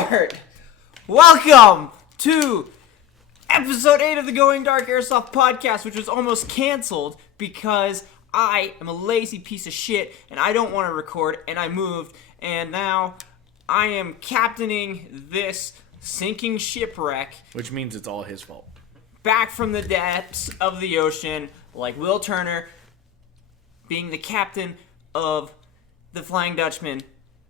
start. Welcome to episode 8 of the Going Dark Airsoft podcast, which was almost canceled because I am a lazy piece of shit and I don't want to record, and I moved, and now I am captaining this sinking shipwreck. Which means it's all his fault. Back from the depths of the ocean, like Will Turner, being the captain of the Flying Dutchman.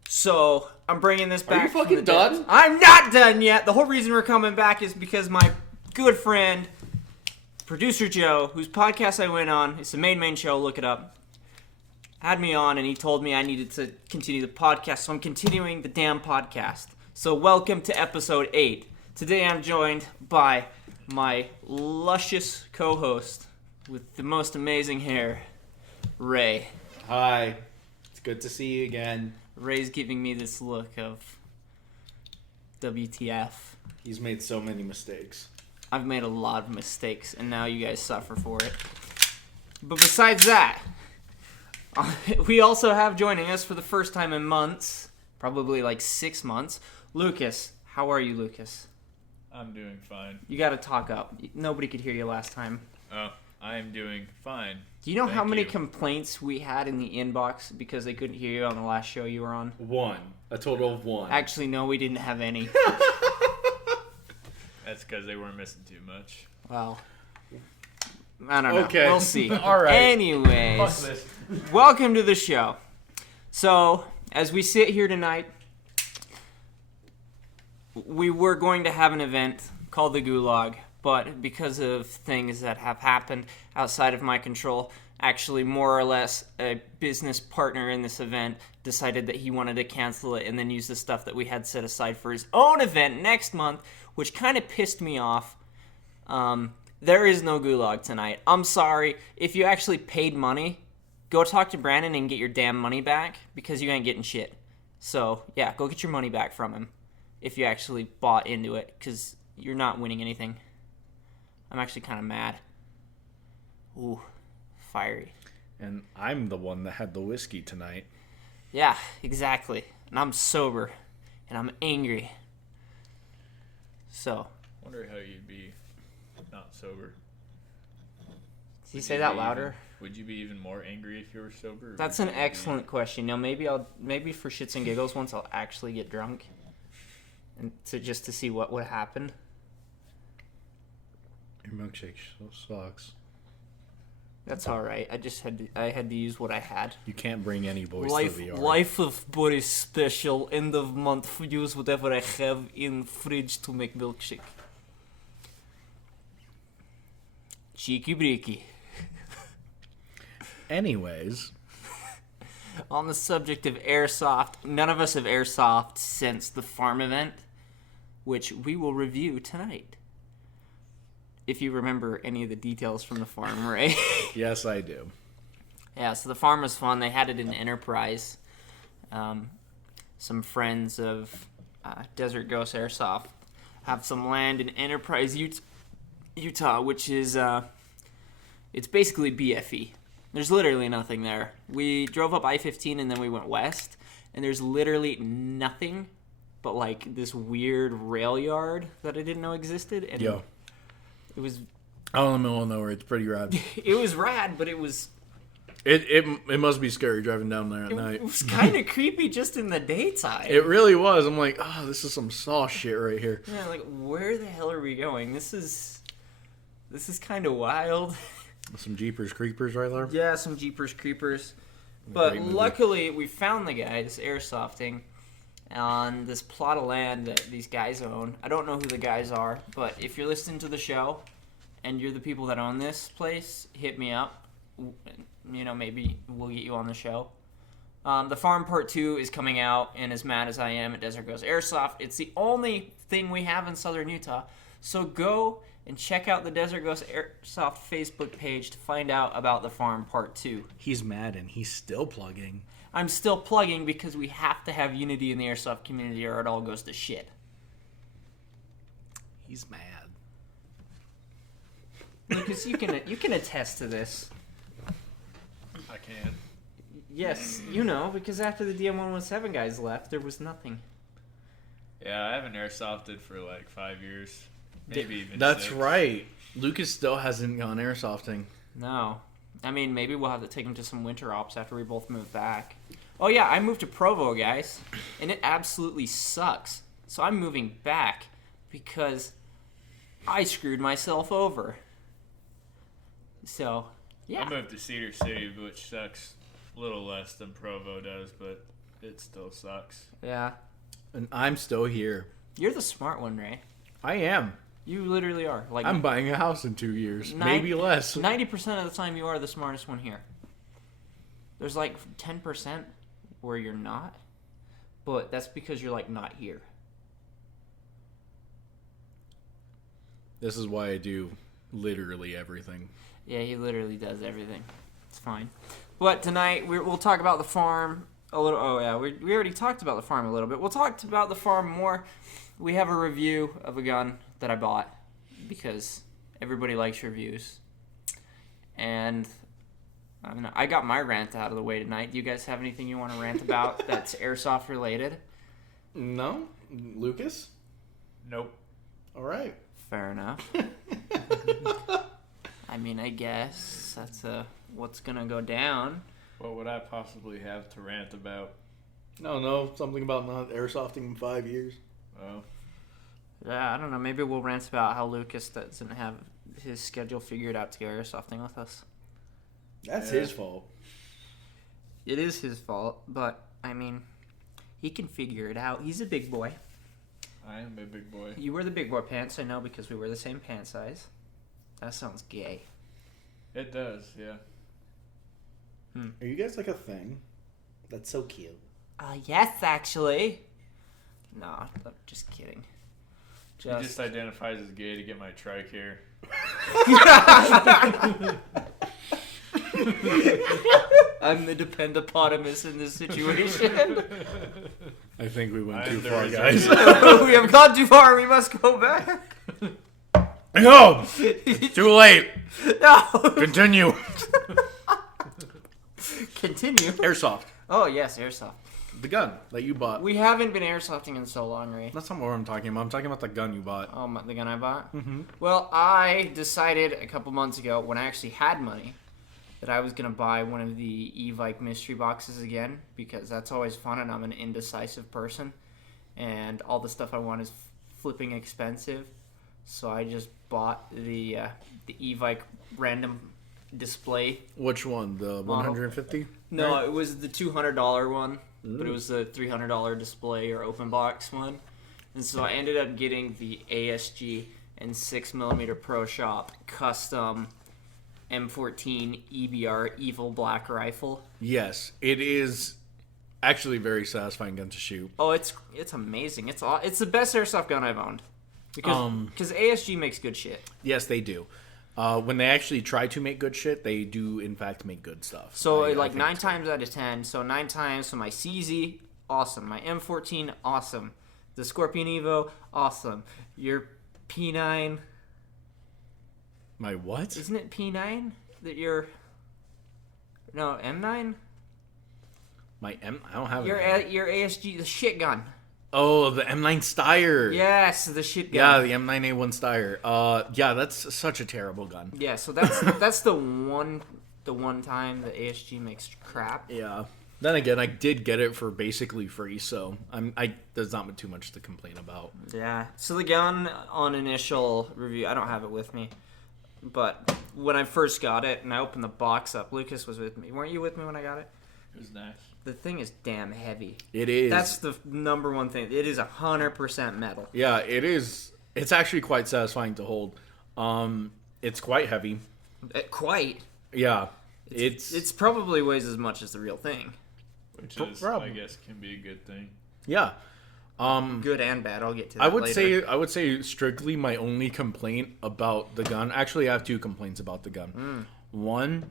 So, I'm bringing this back. Are you fucking done? I'm not done yet. The whole reason we're coming back is because my good friend, producer Joe, whose podcast I went on, it's the main show, look it up, had me on, and he told me I needed to continue the podcast, so I'm continuing the damn podcast. So, welcome to episode 8. Today I'm joined by my luscious co-host with the most amazing hair, Ray. Hi. It's good to see you again. Ray's giving me this look of WTF. He's made so many mistakes. I've made a lot of mistakes, and now you guys suffer for it. But besides that, we also have joining us for the first time in months, probably like 6 months, Lucas. How are you, Lucas? I'm doing fine. You gotta talk up. Nobody could hear you last time. Oh, I am doing fine. Do you know how many you. complaints we had in the inbox because they couldn't hear you on the last show you were on? 1. A total of 1. Actually, no, we didn't have any. That's because they weren't missing too much. Well, I don't know. Okay. We'll see. All right. Anyways, welcome to the show. So, as we sit here tonight, we were going to have an event called the Gulag, but because of things that have happened outside of my control, actually more or less a business partner in this event decided that he wanted to cancel it and then use the stuff that we had set aside for his own event next month, which kind of pissed me off. There is no Gulag tonight. I'm sorry. If you actually paid money, go talk to Brandon and get your damn money back, because you ain't getting shit. So, yeah, go get your money back from him if you actually bought into it, because you're not winning anything. I'm actually kind of mad. Ooh, fiery. And I'm the one that had the whiskey tonight. Yeah, exactly. And I'm sober. And I'm angry. So. Wonder how you'd be not sober. Did you say that louder? Would you be even more angry if you were sober? That's an excellent question. Now, maybe for shits and giggles once I'll actually get drunk. And just to see what would happen. Your milkshake sucks. That's all right. I had to use what I had. You can't bring any voice to the yard. Life of Boris special, end of month. Use whatever I have in fridge to make milkshake. Cheeky breaky. Anyways. On the subject of airsoft, none of us have airsoft since the farm event, which we will review tonight. If you remember any of the details from the farm, Ray. Yes, I do. Yeah, so the farm was fun. They had it in Enterprise. Some friends of Desert Ghost Airsoft have some land in Enterprise, Utah, which is, it's basically BFE. There's literally nothing there. We drove up I-15 and then we went west, and there's literally nothing but, like, this weird rail yard that I didn't know existed. And Yo. It was... Out in the middle of nowhere. It's pretty rad. It was rad, but it was... It must be scary driving down there at night. It was kind of creepy just in the daytime. It really was. I'm like, oh, this is some saw shit right here. Yeah, like, where the hell are we going? This is kind of wild. Some Jeepers Creepers right there. Yeah, some Jeepers Creepers. But Great movie. luckily, we found the guys airsofting on this plot of land that these guys own. I don't know who the guys are, but if you're listening to the show and you're the people that own this place, hit me up. You know, maybe we'll get you on the show. The Farm Part 2 is coming out, and as mad as I am at Desert Ghost Airsoft, it's the only thing we have in Southern Utah. So go and check out the Desert Ghost Airsoft Facebook page to find out about the Farm Part 2. He's mad and he's still plugging. I'm still plugging because we have to have unity in the airsoft community or it all goes to shit. He's mad. Lucas, you can attest to this. I can. Yes, you know, because after the DM117 guys left, there was nothing. Yeah, I haven't airsofted for like 5 years. Maybe even That's 6. right. Lucas still hasn't gone airsofting. No. I mean, maybe we'll have to take him to some winter ops after we both move back. Oh, yeah, I moved to Provo, guys, and it absolutely sucks. So I'm moving back because I screwed myself over. So, yeah. I moved to Cedar City, which sucks a little less than Provo does, but it still sucks. Yeah. And I'm still here. You're the smart one, Ray. I am. You literally are. Like, I'm buying a house in 2 years. Maybe less. 90% of the time, you are the smartest one here. There's like 10% where you're not, but that's because you're like not here. This is why I do literally everything. Yeah, he literally does everything. It's fine. But tonight, we'll talk about the farm a little. Oh, yeah, we already talked about the farm a little bit. We'll talk about the farm more. We have a review of a gun that I bought because everybody likes reviews. And I got my rant out of the way tonight. Do you guys have anything you want to rant about that's airsoft related? No? Lucas? Nope. All right. Fair enough. I mean, I guess that's what's going to go down. What would I possibly have to rant about? No, something about not airsofting in 5 years. Oh. Yeah, I don't know. Maybe we'll rant about how Lucas doesn't have his schedule figured out to go airsofting with us. That's his fault. It is his fault, but, I mean, he can figure it out. He's a big boy. I am a big boy. You wear the big boy pants, I know, because we wear the same pant size. That sounds gay. It does, yeah. Are you guys like a thing? That's so cute. Yes, actually. No, I'm just kidding. He just identifies as gay to get my TRICARE. I'm the dependopotamus in this situation. I think we went I too am the far, reserve. guys. We have gone too far. We must go back. No! Too late. No. Continue. Continue. Airsoft. Oh, yes, airsoft. The gun that you bought. We haven't been airsofting in so long, Ray. That's not what I'm talking about. I'm talking about the gun you bought. Oh, the gun I bought? Mm-hmm. Well, I decided a couple months ago, when I actually had money, that I was going to buy one of the E-Vike mystery boxes again, because that's always fun, and I'm an indecisive person, and all the stuff I want is flipping expensive, so I just bought the E-Vike random display. Which one? The 150? No, it was the $200 one, but it was the $300 display or open box one. And so I ended up getting the ASG and 6mm Pro Shop custom M14 EBR Evil Black Rifle. Yes, it is actually very satisfying gun to shoot. Oh, it's amazing. It's the best airsoft gun I've owned. Because ASG makes good shit. Yes, they do. When they actually try to make good shit, they do in fact make good stuff. So I like think 9 it's times out of 10. So 9 times. So my CZ, awesome. My M14, awesome. The Scorpion Evo, awesome. Your P9. My what? Isn't it P9 that you're? No, M9. My M. I don't have Your it. your ASG, the shit gun. Oh, the M9 Steyr. Yes, the shit Yeah, gun. the M9A1 Steyr. Yeah, that's such a terrible gun. Yeah, so that's the one time the ASG makes crap. Yeah. Then again, I did get it for basically free, so there's not too much to complain about. Yeah. So the gun on initial review, I don't have it with me, but when I first got it and I opened the box up, Lucas was with me. Weren't you with me when I got it? It was nice. The thing is damn heavy. It is. That's the number one thing. It is 100% metal. Yeah, it is. It's actually quite satisfying to hold. It's quite heavy. Quite. Yeah. It's probably weighs as much as the real thing. Which is, I guess, can be a good thing. Yeah. Good and bad. I'll get to that I would say strictly my only complaint about the gun. Actually, I have 2 complaints about the gun. One,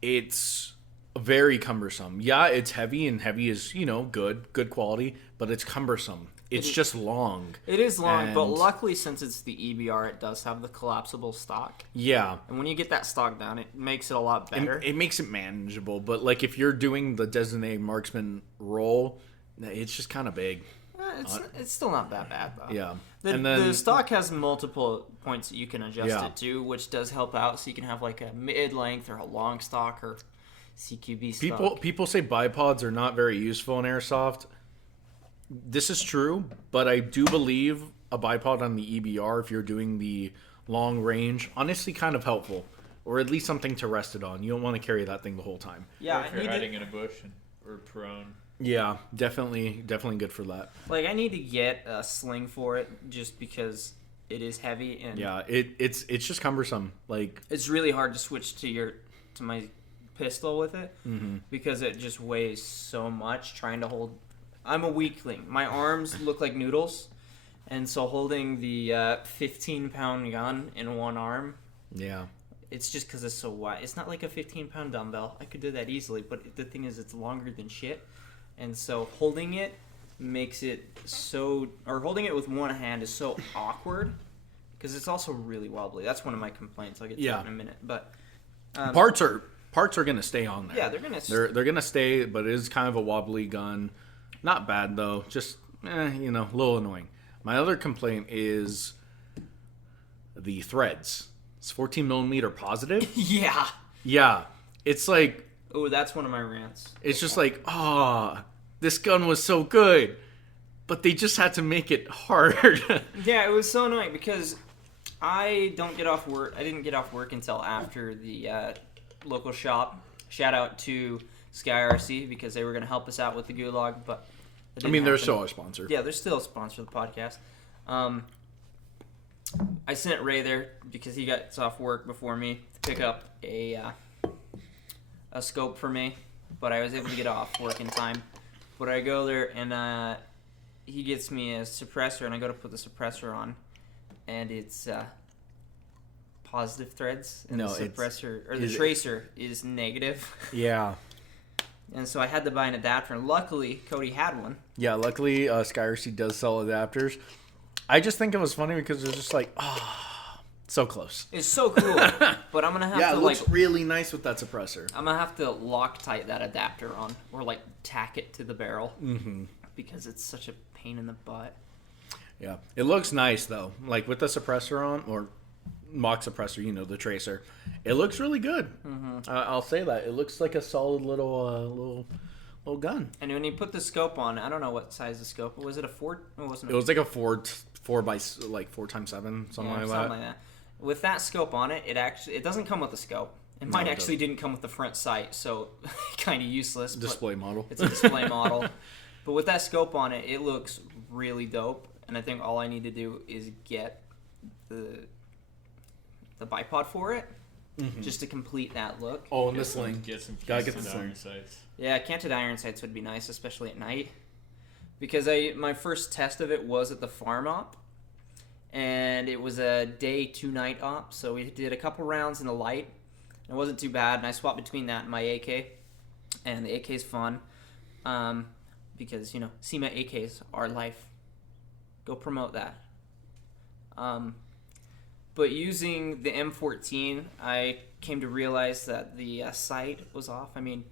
it's very cumbersome. Yeah, it's heavy, and heavy is, good quality, but it's cumbersome. It's just long. It is long, but And- luckily, since it's the EBR, it does have the collapsible stock. Yeah. And when you get that stock down, it makes it a lot better. It makes it manageable, but like if you're doing the designated marksman role, it's just kind of big. it's still not that bad though. Yeah. The stock has multiple points that you can adjust it to, which does help out. So you can have like a mid-length or a long stock or CQB stock. People say bipods are not very useful in airsoft. This is true, but I do believe a bipod on the EBR, if you're doing the long range, honestly kind of helpful. Or at least something to rest it on. You don't want to carry that thing the whole time. Yeah, or if you're hiding in a bush or prone. Yeah, definitely good for that. Like, I need to get a sling for it just because it is heavy and yeah, it's just cumbersome. Like, it's really hard to switch to my pistol with it because it just weighs so much. Trying to hold, I'm a weakling. My arms look like noodles, and so holding the 15-pound gun in one arm. Yeah. It's just because it's so wide. It's not like a 15-pound dumbbell. I could do that easily, but the thing is, it's longer than shit. And so holding it makes it so... Or holding it with one hand is so awkward because it's also really wobbly. That's one of my complaints. I'll get to that in a minute. But parts are going to stay on there. Yeah, they're going to... They're going to stay, but it is kind of a wobbly gun. Not bad, though. Just, a little annoying. My other complaint is the threads. It's 14 millimeter positive. Yeah. Yeah. It's like... Oh, that's one of my rants. It's just like, this gun was so good, but they just had to make it hard. Yeah, it was so annoying because I didn't get off work until after the local shop. Shout out to Sky RC because they were going to help us out with the gulag, but they're still our sponsor. Yeah, they're still a sponsor of the podcast. I sent Ray there because he got off work before me to pick up a scope for me, but I was able to get off work in time. But I go there and he gets me a suppressor, and I go to put the suppressor on, and it's positive threads, and the suppressor or the tracer is negative. Yeah. And so I had to buy an adapter, and luckily Cody had one. Yeah, luckily SkyRC does sell adapters. I just think it was funny because it was just like, so close. It's so cool, but I'm gonna have to it looks really nice with that suppressor. I'm gonna have to Loctite that adapter on, or like tack it to the barrel, because it's such a pain in the butt. Yeah, it looks nice though. Like with the suppressor on, or mock suppressor, the tracer. It looks really good. I'll say that. It looks like a solid little gun. And when you put the scope on, I don't know what size the scope was. It a 4? It was like a 4 by like 4x7, something like that. With that scope on it, it doesn't come with the scope. Mine actually didn't come with the front sight, so kind of useless. Display model. It's a display model. But with that scope on it, it looks really dope. And I think all I need to do is get the bipod for it, just to complete that look. Oh, and the sling. Gotta get the iron sights. Yeah, canted iron sights would be nice, especially at night. Because my first test of it was at the farm op. And it was a day 2-night op, so we did a couple rounds in the light. It wasn't too bad, and I swapped between that and my AK. And the AK's fun, because, SEMA AKs are life. Go promote that. But using the M14, I came to realize that the sight was off. I mean,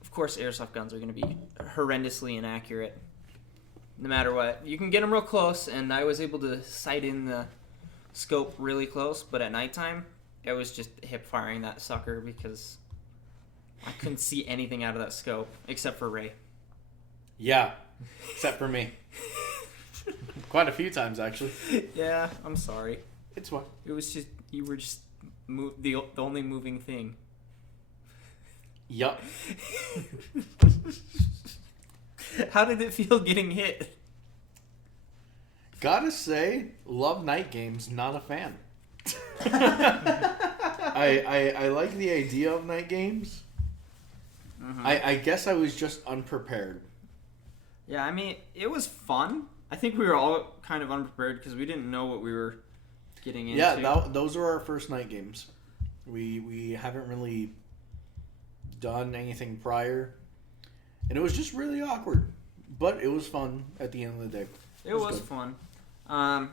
of course airsoft guns are going to be horrendously inaccurate. No matter what. You can get them real close, and I was able to sight in the scope really close, but at nighttime, I was just hip firing that sucker because I couldn't see anything out of that scope, except for Ray. Yeah, except for me. Quite a few times, actually. Yeah, I'm sorry. It's what? It was just, you were just the only moving thing. Yup. How did it feel getting hit? Gotta say, love night games, not a fan. I like the idea of night games. I guess I was just unprepared. Yeah, I mean, it was fun. I think we were all kind of unprepared because we didn't know what we were getting into. Yeah, those were our first night games. We haven't really done anything prior. And it was just really awkward. But it was fun at the end of the day. It was fun.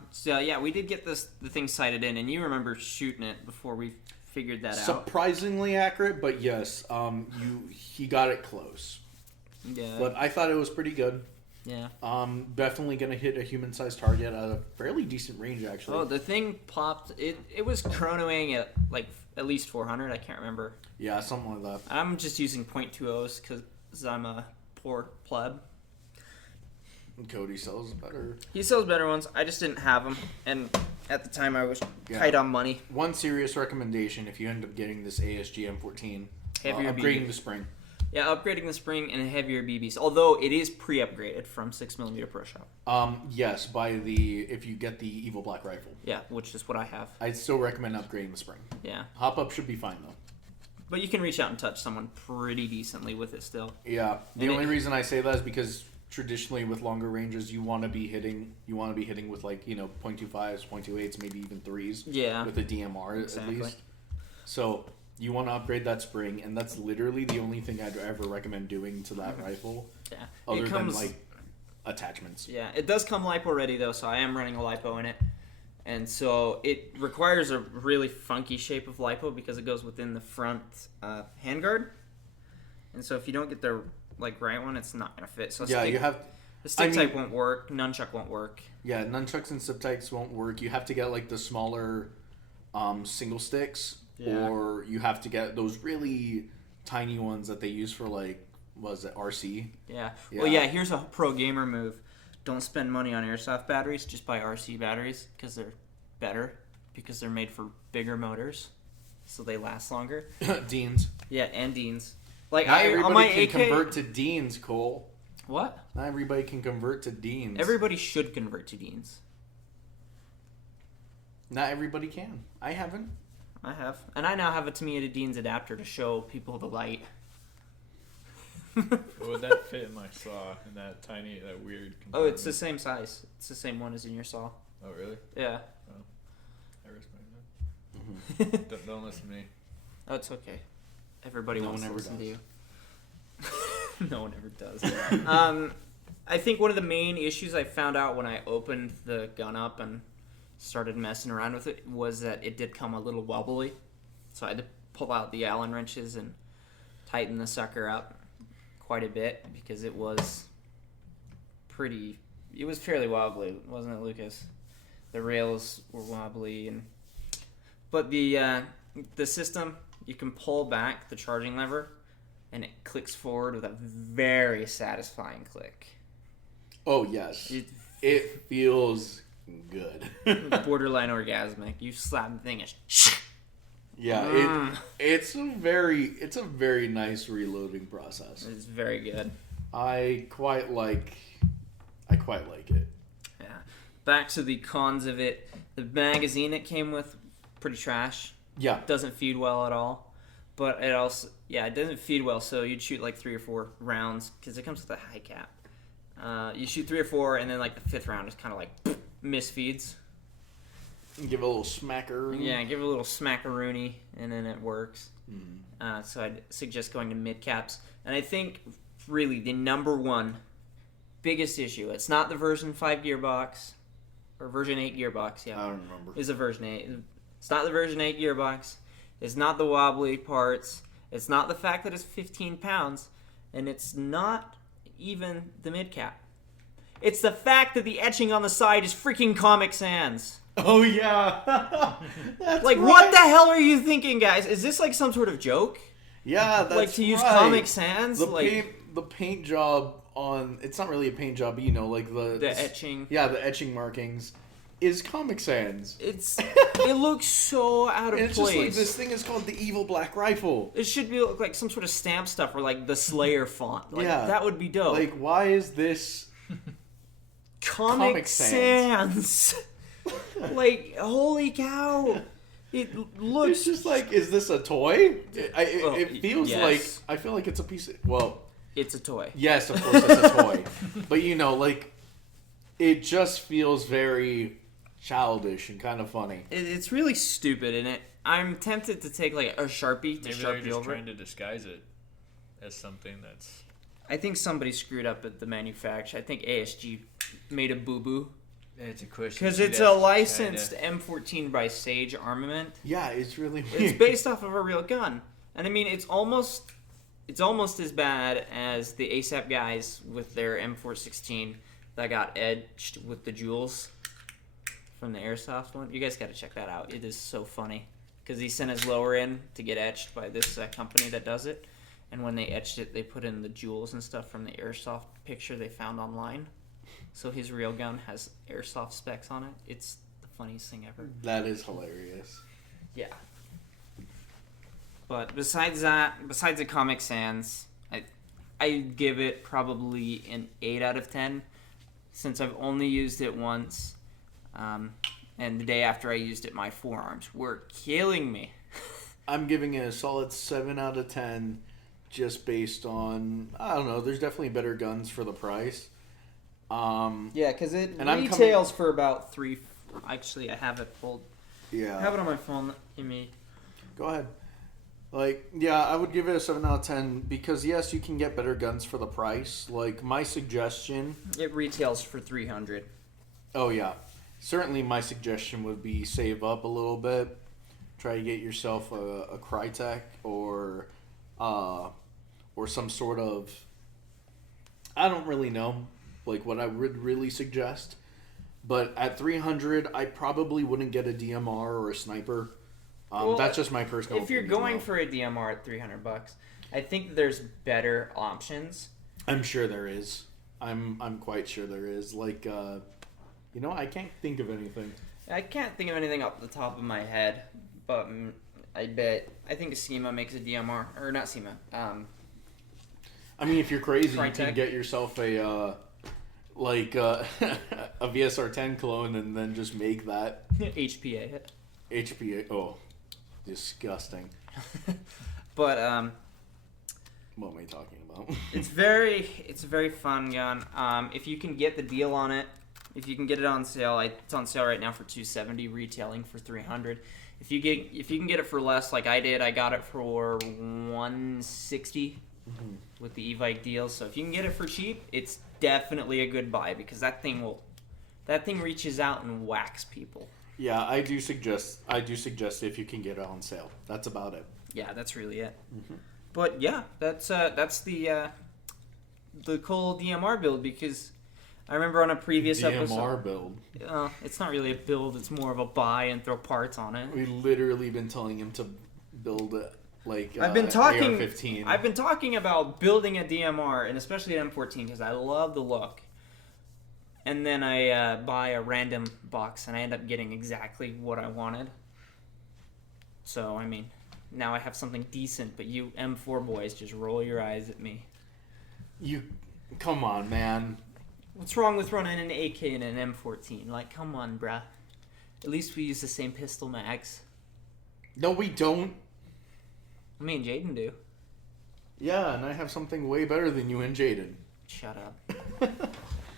So, yeah, we did get the thing sighted in, and you remember shooting it before we figured that out. Surprisingly accurate, but yes, he got it close. Yeah. But I thought it was pretty good. Yeah. Definitely gonna hit a human-sized target at a fairly decent range, actually. Oh, the thing popped. It was chronoing at like at least 400. I can't remember. Yeah, something like that. I'm just using .20s because I'm a poor pleb. Cody sells better. He sells better ones. I just didn't have them, and at the time I was tight on money. One serious recommendation: if you end up getting this ASG M14, Heavier upgrading BB. the spring. Yeah, upgrading the spring and heavier BBs. Although it is pre-upgraded from 6mm Pro Shop. Yes, if you get the Evil Black Rifle. Yeah, which is what I have. I'd still recommend upgrading the spring. Yeah. Hop up should be fine though. But you can reach out and touch someone pretty decently with it still. Yeah. The only reason I say that is because traditionally with longer ranges you want to be hitting with like, .25s, .28s, maybe even 3s. Yeah. With a DMR exactly. at least. So you want to upgrade that spring, and that's literally the only thing I'd ever recommend doing to that rifle. Yeah. Other than like attachments. Yeah, it does come lipo ready though, so I am running a lipo in it. And so it requires a really funky shape of lipo because it goes within the front handguard. And so if you don't get the right one, it's not gonna fit. So the stick type won't work. Nunchuck won't work. Yeah, nunchucks and sub types won't work. You have to get like the smaller single sticks, or you have to get those really tiny ones that they use for RC. Yeah. Well, yeah. Here's a pro gamer move. Don't spend money on airsoft batteries. Just buy RC batteries because they're better because they're made for bigger motors, so they last longer. Deans. Yeah, and Deans. Not everybody can convert to Deans, Cole. What? Not everybody can convert to Deans. Everybody should convert to Deans. Not everybody can. I haven't. I have. And I now have a Tamiya to Deans adapter to show people the light. Would that fit in my saw in that weird compartment? Oh, it's the same size. It's the same one as in your saw. Oh, really? Yeah. Oh, I respect that. Mm-hmm. Don't listen to me. Oh, it's okay. Everybody wants to listen to you. No one ever does. I think one of the main issues I found out when I opened the gun up and started messing around with it was that it did come a little wobbly. So I had to pull out the Allen wrenches and tighten the sucker up quite a bit because it was fairly wobbly, wasn't it, Lucas? The rails were wobbly, but the system, you can pull back the charging lever and it clicks forward with a very satisfying click. Oh yes, it feels good. Borderline orgasmic. You slap the thing, yeah, it's a very nice reloading process. It's very good. I quite like it. Yeah. Back to the cons of it. The magazine it came with, pretty trash. Yeah. Doesn't feed well at all. But it also, it doesn't feed well, so you'd shoot like 3 or 4 rounds, because it comes with a high cap. You shoot 3 or 4, and then like the 5th round is kind of like misfeeds. Give it a little smacker. Yeah, give it a little smackaroony, and then it works. So I'd suggest going to mid caps. And I think really the number one biggest issue, it's not the version 5 gearbox or version 8 gearbox. Yeah, I don't remember. It's a version 8. It's not the version 8 gearbox. It's not the wobbly parts. It's not the fact that it's 15 pounds, and it's not even the mid cap. It's the fact that the etching on the side is freaking Comic Sans. Oh yeah. That's like, right. What the hell are you thinking, guys? Is this like some sort of joke? Yeah, that's like to use right. Comic Sans. The paint job on, it's not really a paint job, but like the etching. Yeah, the etching markings is Comic Sans. It looks so out of and it's place. Just like, this thing is called the Evil Black Rifle. It should be like some sort of stamp stuff or like the Slayer font. Like, that would be dope. Like, why is this Comic Sans? Like, holy cow. It looks... It's just like, is this a toy? It feels like... I feel like it's a piece of... Well... It's a toy. Yes, of course it's a toy. But, like... It just feels very childish and kind of funny. It's really stupid, and I'm tempted to take, like, a Sharpie to Maybe Sharpie they're just over trying to disguise it as something that's... I think somebody screwed up at the manufacturer. I think ASG made a boo-boo. It's a question. Because it's a licensed M14 by Sage armament. Yeah, it's really weird. It's based off of a real gun. And I mean, it's almost as bad as the ASAP guys with their M416 that got edged with the jewels from the airsoft one. You guys got to check that out. It is so funny because he sent his lower in to get etched by this company that does it, and when they etched it, they put in the jewels and stuff from the airsoft picture they found online. So his real gun has airsoft specs on it. It's the funniest thing ever. That is hilarious. Yeah. But besides the Comic Sans, I give it probably an 8 out of 10 since I've only used it once. And the day after I used it, my forearms were killing me. I'm giving it a solid 7 out of 10 just based on, I don't know, there's definitely better guns for the price. Yeah, because it and retails for about $3. Actually, I have it pulled. Yeah. I have it on my phone. Give me. Go ahead. Like, yeah, I would give it a 7 out of 10 because, yes, you can get better guns for the price. Like, my suggestion... It retails for $300. Oh, yeah. Certainly my suggestion would be save up a little bit. Try to get yourself a Crytek or some sort of... I don't really know, like, what I would really suggest. But at $300, I probably wouldn't get a DMR or a sniper. Well, that's just my personal If you're opinion, going though. for a DMR at $300, I think there's better options. I'm sure there is. I'm quite sure there is. Like, I can't think of anything. I can't think of anything off the top of my head, but I think SEMA makes a DMR, or not SEMA. I mean, if you're crazy, Crytek. you can get yourself a VSR 10 clone and then just make that HPA. HPA. Oh, disgusting. But What am I talking about? it's a very fun gun. If you can get the deal on it, if you can get it on sale, it's on sale right now for $270, retailing for $300. If you can get it for less, like I did, I got it for $160 with the Evite deal. So if you can get it for cheap, it's definitely a good buy because that thing reaches out and whacks people. Yeah, I do suggest if you can get it on sale. That's about it. Yeah, that's really it. But yeah, that's the cool DMR build because I remember on a previous episode. DMR build. It's not really a build; it's more of a buy and throw parts on it. We literally been telling him to build it I've been talking. AR-15. I've been talking about building a DMR and especially an M14 because I love the look. And then I buy a random box and I end up getting exactly what I wanted. So I mean, now I have something decent. But you M4 boys just roll your eyes at me. You, come on, man. What's wrong with running an AK and an M14? Like, come on, bruh. At least we use the same pistol mags. No, we don't. Me and Jaden do. Yeah, and I have something way better than you and Jaden. Shut up.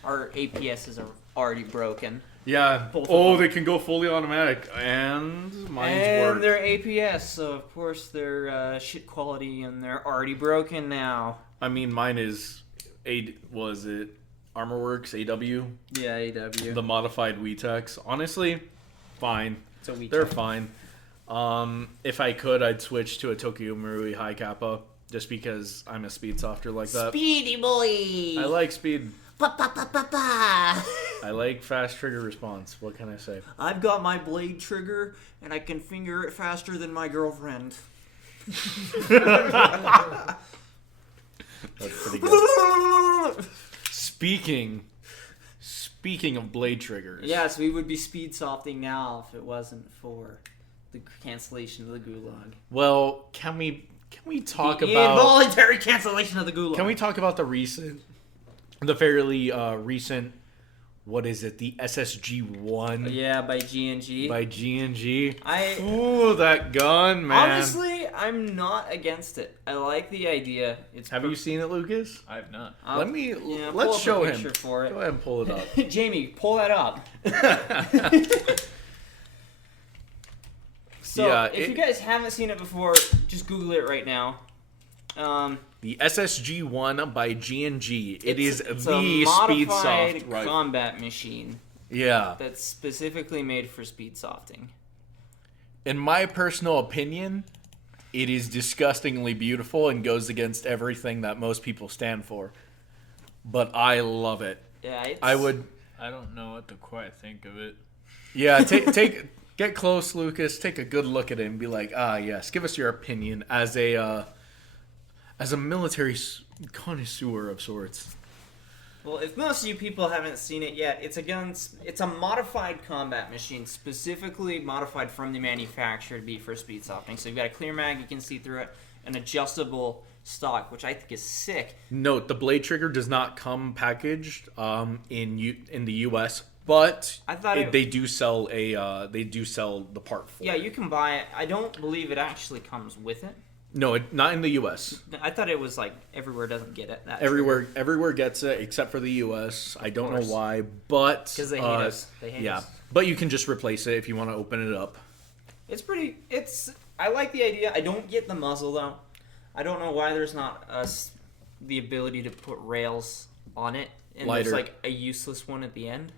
Our APSs are already broken. Yeah. Both of them. They can go fully automatic, and mine's And work. they're APS, so of course they're shit quality and they're already broken now. I mean, mine is ArmorWorks AW, Yeah, AW. the modified WeTechs. Honestly, fine. So They're fine. If I could, I'd switch to a Tokyo Marui High Kappa, just because I'm a speed softer like that. Speedy boy! I like speed. Pa, pa, pa, pa, pa. I like fast trigger response. What can I say? I've got my blade trigger and I can finger it faster than my girlfriend. That's pretty good. Speaking of blade triggers. Yes, we would be speed softing now if it wasn't for the cancellation of the gulag. Well, can we talk The about involuntary cancellation of the gulag. Can we talk about the fairly recent, what is it, the SSG-1 Yeah, by G&G. by G&G? I Ooh, that gun, man. honestly, I'm not against it. I like the idea. Have you seen it, Lucas? I have not. Let's show him. For it. Go ahead and pull it up. Jamie, pull that up. So, Yeah, if you guys haven't seen it before, just Google it right now. The SSG-1 by G&G. It's a the speed modified soft rifle. combat machine Yeah. that's specifically made for speed softing. In my personal opinion, it is disgustingly beautiful and goes against everything that most people stand for. But I love it. Yeah, I would. I don't know what to quite think of it. Yeah, get close, Lucas. Take a good look at it and be like, yes. Give us your opinion as a military connoisseur of sorts. Well, if most of you people haven't seen it yet, it's a modified combat machine, specifically modified from the manufacturer to be for speed softening. So you've got a clear mag, you can see through it, an adjustable stock, which I think is sick. Note, the blade trigger does not come packaged in the U.S., but I thought they do sell the part for Yeah, it. you can buy it. I don't believe it actually comes with it. No, not in the U.S. I thought it was like everywhere doesn't get it. Everywhere gets it except for the U.S. I don't know why, but because they hate us. They hate us. But you can just replace it if you want to open it up. I like the idea. I don't get the muzzle though. I don't know why there's not the ability to put rails on it, and Lighter. there's like a useless one at the end.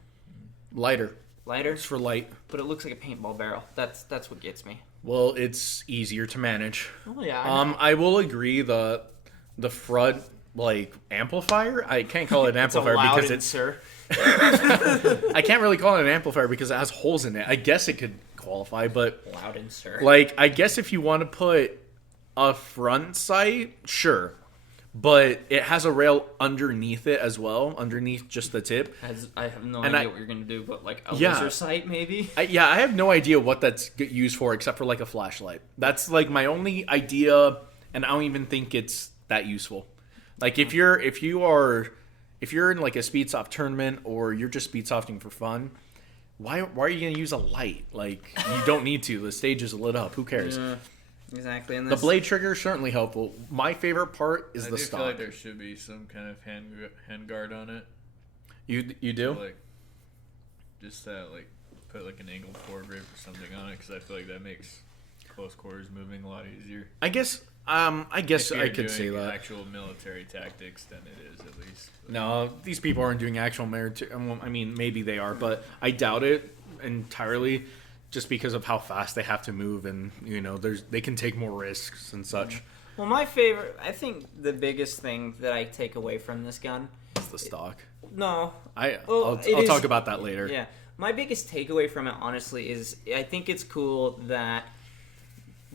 Lighter. It's for light. But it looks like a paintball barrel. That's what gets me. Well, it's easier to manage. Oh yeah. I will agree the front amplifier. I can't call it an amplifier because it's sir. I can't really call it an amplifier because it has holes in it. I guess it could qualify, but Loud and sir. I guess if you want to put a front sight, sure. But it has a rail underneath it as well, underneath just the tip. I have no idea what you're going to do, but like a laser sight maybe? I have no idea what that's used for except for like a flashlight. That's like my only idea, and I don't even think it's that useful. Like if you're in like a speed soft tournament or you're just speed softing for fun, why are you going to use a light? Like you don't need to. The stage is lit up. Who cares? Yeah. Exactly. And the blade trigger is certainly helpful. My favorite part is the stock. I feel like there should be some kind of hand guard on it. You do? Just put like an angled foregrip or something on it because I feel like that makes close quarters moving a lot easier. I guess I could say that. Actual military tactics, then it is at least. No, these people aren't doing actual military. I mean, maybe they are, but I doubt it entirely. Just because of how fast they have to move, and they can take more risks and such. Well, I think the biggest thing that I take away from this gun is the stock. I'll talk about that later. Yeah, my biggest takeaway from it, honestly, is I think it's cool that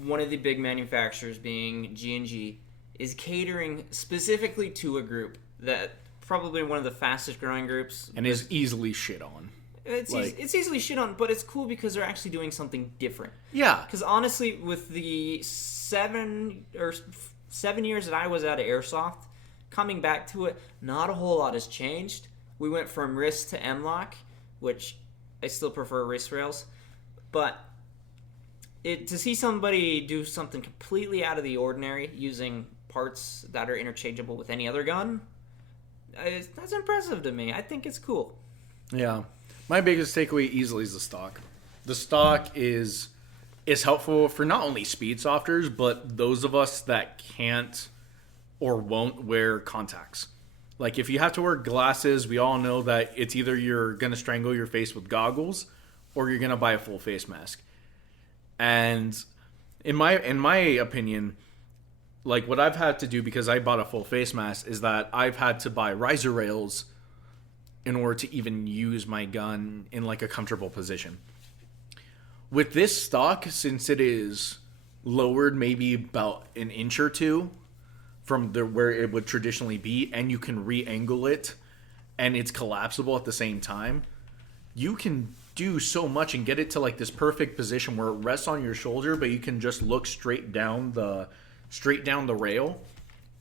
one of the big manufacturers, being G&G, is catering specifically to a group that probably one of the fastest growing groups, and is easily shit on. It's easily shit on, but it's cool because they're actually doing something different. Yeah. Because honestly, with the 7 years that I was out of airsoft, coming back to it, not a whole lot has changed. We went from wrist to M-lock, which I still prefer wrist rails, but to see somebody do something completely out of the ordinary using parts that are interchangeable with any other gun, that's impressive to me. I think it's cool. Yeah. My biggest takeaway easily is the stock. The stock is helpful for not only speed softers, but those of us that can't or won't wear contacts. Like if you have to wear glasses, we all know that it's either you're going to strangle your face with goggles or you're going to buy a full face mask. And in my opinion, like what I've had to do because I bought a full face mask is that I've had to buy riser rails in order to even use my gun in like a comfortable position. With this stock, since it is lowered maybe about an inch or two from where it would traditionally be, and you can re-angle it, and it's collapsible at the same time, you can do so much and get it to like this perfect position where it rests on your shoulder, but you can just look straight down the rail,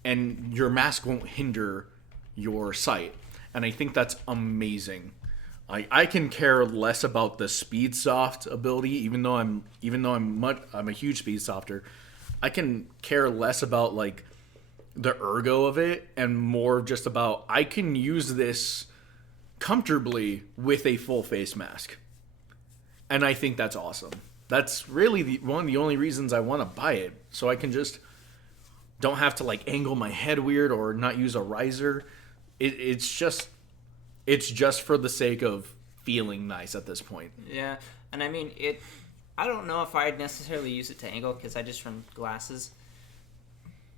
and your mask won't hinder your sight. And I think that's amazing. I can care less about the speed soft ability, even though I'm a huge speed softer. I can care less about like the ergo of it and more just about I can use this comfortably with a full face mask. And I think that's awesome. That's really one of the only reasons I want to buy it, so I can just don't have to like angle my head weird or not use a riser. It's just for the sake of feeling nice at this point. Yeah, and I mean, I don't know if I'd necessarily use it to angle because I just run glasses.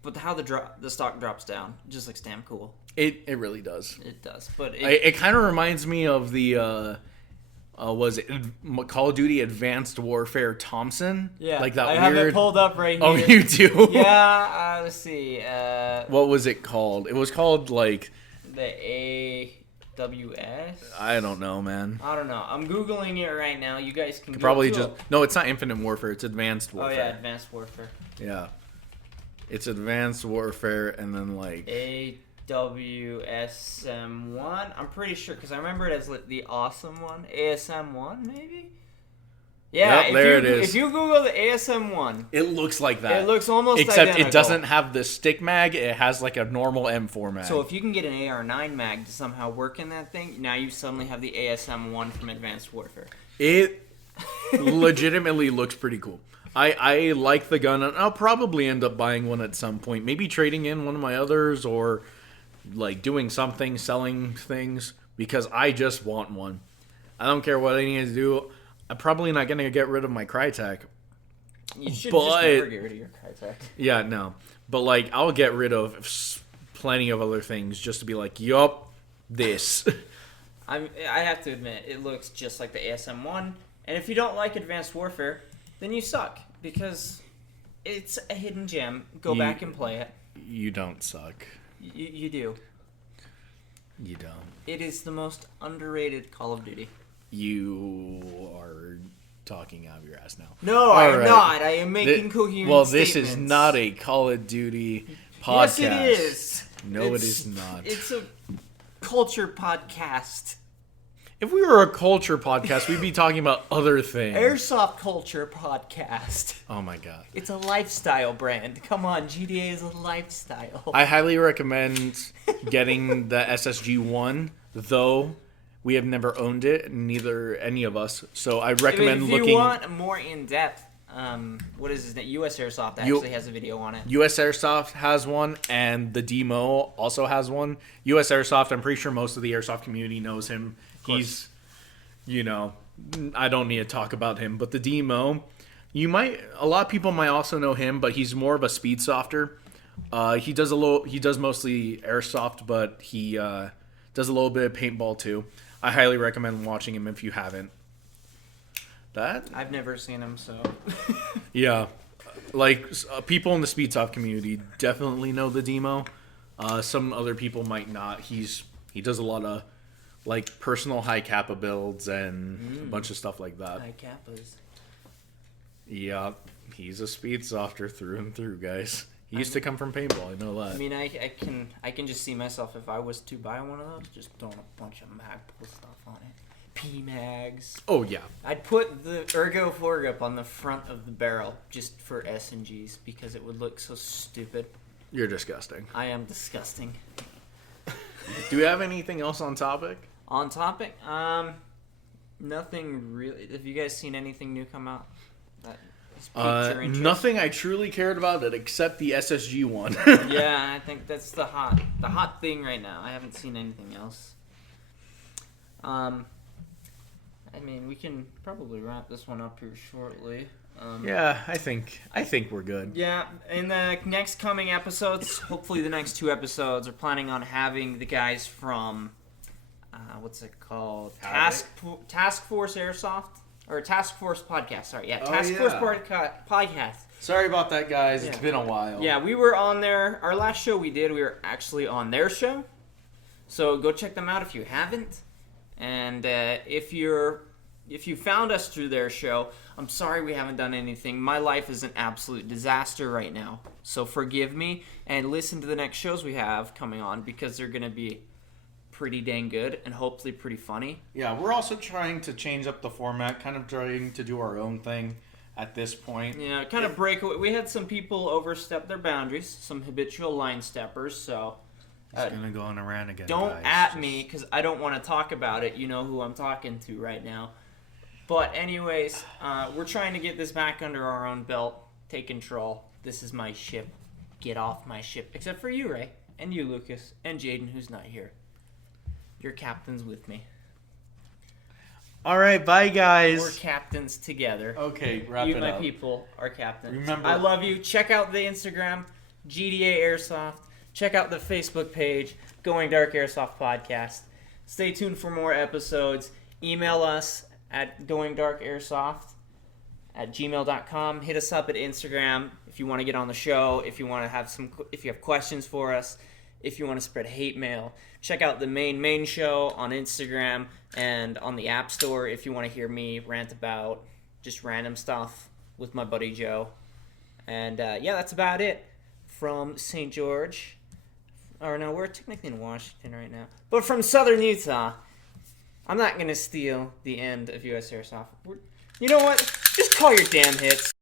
But how the stock drops down just looks damn cool. It really does. It does, but It kind of reminds me of the was it Call of Duty Advanced Warfare Thompson? yeah, like that I weird. have it pulled up right here. Oh, you do? Yeah, let's see. What was it called? It was called like The AWS. I don't know, man. I don't know. I'm googling it right now. You guys can Probably go just no. It's not Infinite Warfare. It's Advanced Oh Warfare. yeah, Advanced Warfare. Yeah. It's Advanced Warfare, and then like AWSM1. I'm pretty sure because I remember it as the awesome one. ASM1 maybe. Yeah, Yep, there it is. If you Google the ASM1, it looks like that. it looks almost except identical. it doesn't have the stick mag. It has like a normal M4 mag. So if you can get an AR9 mag to somehow work in that thing, now you suddenly have the ASM1 from Advanced Warfare. It legitimately looks pretty cool. I like the gun, and I'll probably end up buying one at some point. Maybe trading in one of my others, or like doing something, selling things, because I just want one. I don't care what I need to do. I'm probably not going to get rid of my Crytek. You should just never get rid of your Crytek. Yeah, no. But like, I'll get rid of plenty of other things just to be like, yup, this. I have to admit, it looks just like the ASM1. And if you don't like Advanced Warfare, then you suck. Because it's a hidden gem. Go back and play it. You don't suck. You do. You don't. It is the most underrated Call of Duty. You are talking out of your ass now. No, I'm not. I am making coherent Well, statements. this is not a Call of Duty podcast. Yes, it is. No, it is not. It's a culture podcast. If we were a culture podcast, we'd be talking about other things. Airsoft culture podcast. Oh my god. It's a lifestyle brand. Come on, GTA is a lifestyle. I highly recommend getting the SSG-1, though we have never owned it, neither any of us. So I recommend if looking. you want more in-depth, what is his name? US Airsoft actually has a video on it. US Airsoft has one, and the Demo also has one. US Airsoft, I'm pretty sure most of the Airsoft community knows him. He's, I don't need to talk about him, but the Demo, a lot of people might also know him, but he's more of a speed softer. He does mostly Airsoft, but he does a little bit of paintball too. I highly recommend watching him if you haven't. I've never seen him, so. Yeah. Like, people in the Speedsoft community definitely know the Demo. Some other people might not. He does a lot of, like, personal high kappa builds and a bunch of stuff like that. High kappas. Yeah. He's a speed softer through and through, guys. He used to come from paintball, I know that. I mean, I can just see myself if I was to buy one of those, just throwing a bunch of Magpul stuff on it. P-Mags. Oh, yeah. I'd put the Ergo foregrip on the front of the barrel just for S&Gs because it would look so stupid. You're disgusting. I am disgusting. Do we have anything else on topic? On topic? Nothing really. Have you guys seen anything new come out? That has piqued your interest? Nothing I truly cared about it except the SSG one. Yeah, I think that's the hot thing right now. I haven't seen anything else. I mean, we can probably wrap this one up here shortly. Yeah, I think we're good. Yeah, in the next coming episodes, hopefully the next 2 episodes, we're planning on having the guys from, what's it called? Task Force Airsoft? Or Task Force Podcast, sorry. Yeah, Task Force Podcast. Sorry about that, guys. Yeah. It's been a while. Yeah, we were on there. Our last show we were actually on their show. So go check them out if you haven't. And if you found us through their show, I'm sorry we haven't done anything. My life is an absolute disaster right now. So forgive me and listen to the next shows we have coming on because they're going to be pretty dang good and hopefully pretty funny. Yeah, we're also trying to change up the format, kind of trying to do our own thing at this point. Yeah, kind of break away. We had some people overstep their boundaries, some habitual line steppers, so... He's gonna go on a rant again. Don't guys. at me, because I don't want to talk about it. You know who I'm talking to right now. But anyways, we're trying to get this back under our own belt. Take control. This is my ship. Get off my ship. Except for you, Ray. And you, Lucas. And Jaden, who's not here. Your captain's with me. All right, bye, guys. We're captains together. Okay, wrap you, it my up. people, are captains. Remember, I love you. Check out the Instagram. GDA Airsoft. Check out the Facebook page, Going Dark Airsoft Podcast. Stay tuned for more episodes. Email us at goingdarkairsoft@gmail.com. Hit us up at Instagram if you want to get on the show, if you want to have if you have questions for us, if you want to spread hate mail. Check out the main show on Instagram and on the App Store if you want to hear me rant about just random stuff with my buddy Joe. And that's about it from St. George. Or no, we're technically in Washington right now. But from Southern Utah, I'm not going to steal the end of US Airsoft. You know what? Just call your damn hits.